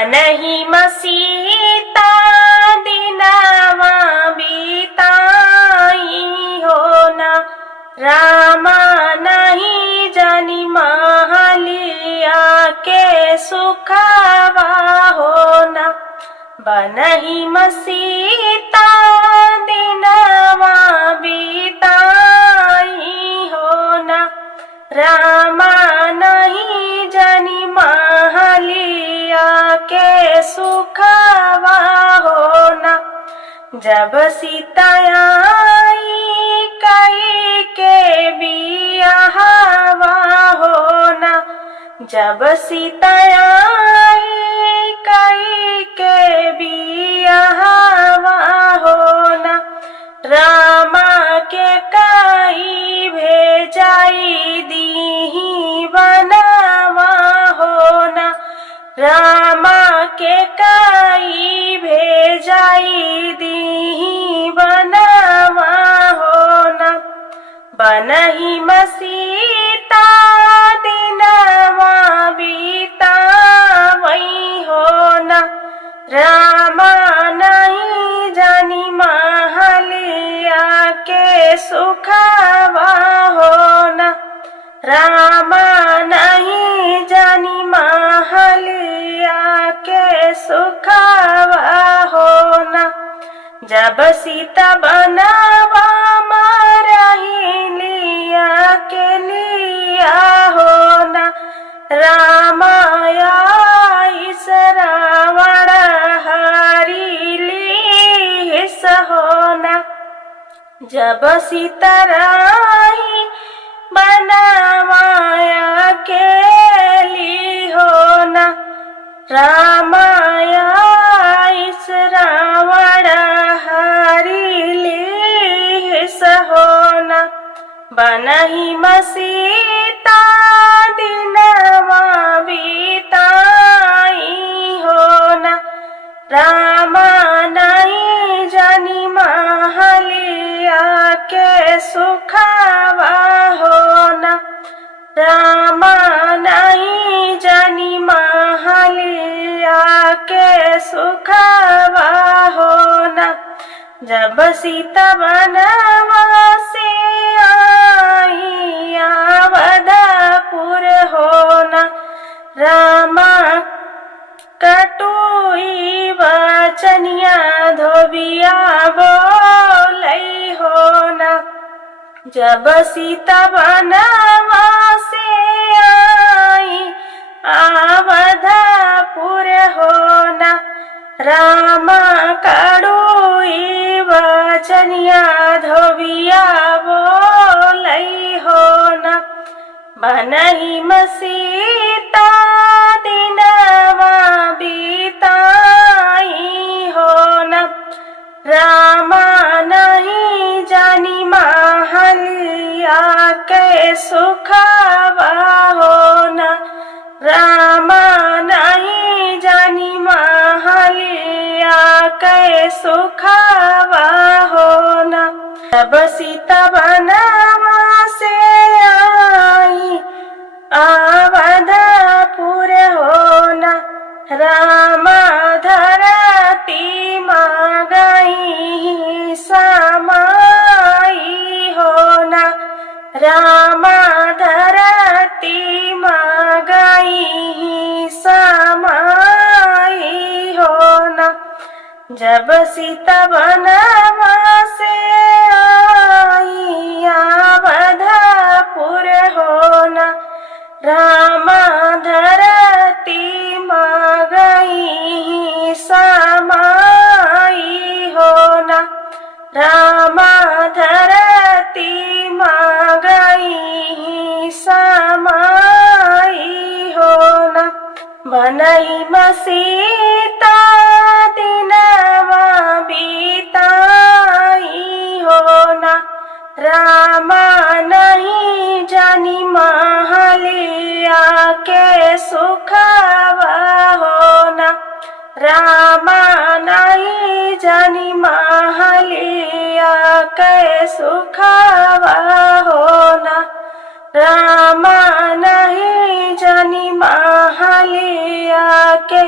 बनहि मसीता दिनवा बीताई हो ना। रामा नहीं जानी महलिया के सुखवा हो ना। बनहि मसीता दिनवा बीताई हो ना। रामा नहीं जानी महलिया के सुखवा हो ना। जब सीता आई कई के बियाहवा हो ना। जब सीता आई कई के बियाहवा हो ना। रामा के कई भेजाई दीही बनवा हो ना। रामा के कई भेजाई दीही बनवा हो ना। बनहि मसीता दिनवा बीतावई हो ना। रामा नहीं जानी महलिया के सुखवा हो ना। रामा नहीं जानी महलिया के सुखवा हो ना। जब सीता बनवा मारही लिया के लिया हो ना। रामा इस रावण हरी लीस हो ना। जब सीता राही बनवाया के ली हो ना। रामाया इस रावण हरी लीस हो ना। बनहि मसीता दिनवा बीताई हो ना। रामा नहीं जानी महलिया के सुखवा हो ना। रामा नहीं जानी महलिया के सुखवा हो ना। जब सीता बनवा से आई अवधपुर हो ना। रामा कटुई वचनिया धोबिया बोलई हो ना। जब सीता बनवा से आई अवधपुर हो ना। रामा कटुई वचनिया धोबिया बोलई हो ना। बनहि मसीता दिनवा बीताई हो ना। रामा नहीं जानी महलिया के सुखवा हो ना। रामा नहीं जानी महलिया के सुखवा हो ना। जब सीता बनवा से आई अवधपुर हो ना। रामा धरती माँ गई समाई हो ना। रामा धरती माँ गई समाई हो ना। जब सीता बनवा से आई अवधपुर हो ना। रामा धरती माँ गई समाई हो ना। रामा धरती माँ गई समाई हो ना। बनहि मसीता दिनवा बीताई हो ना। रामा नहीं जानी महलिया के सुखवा हो ना। रामा नहीं जानी महलिया के सुखवा हो ना। रामा नहीं जानी महलिया के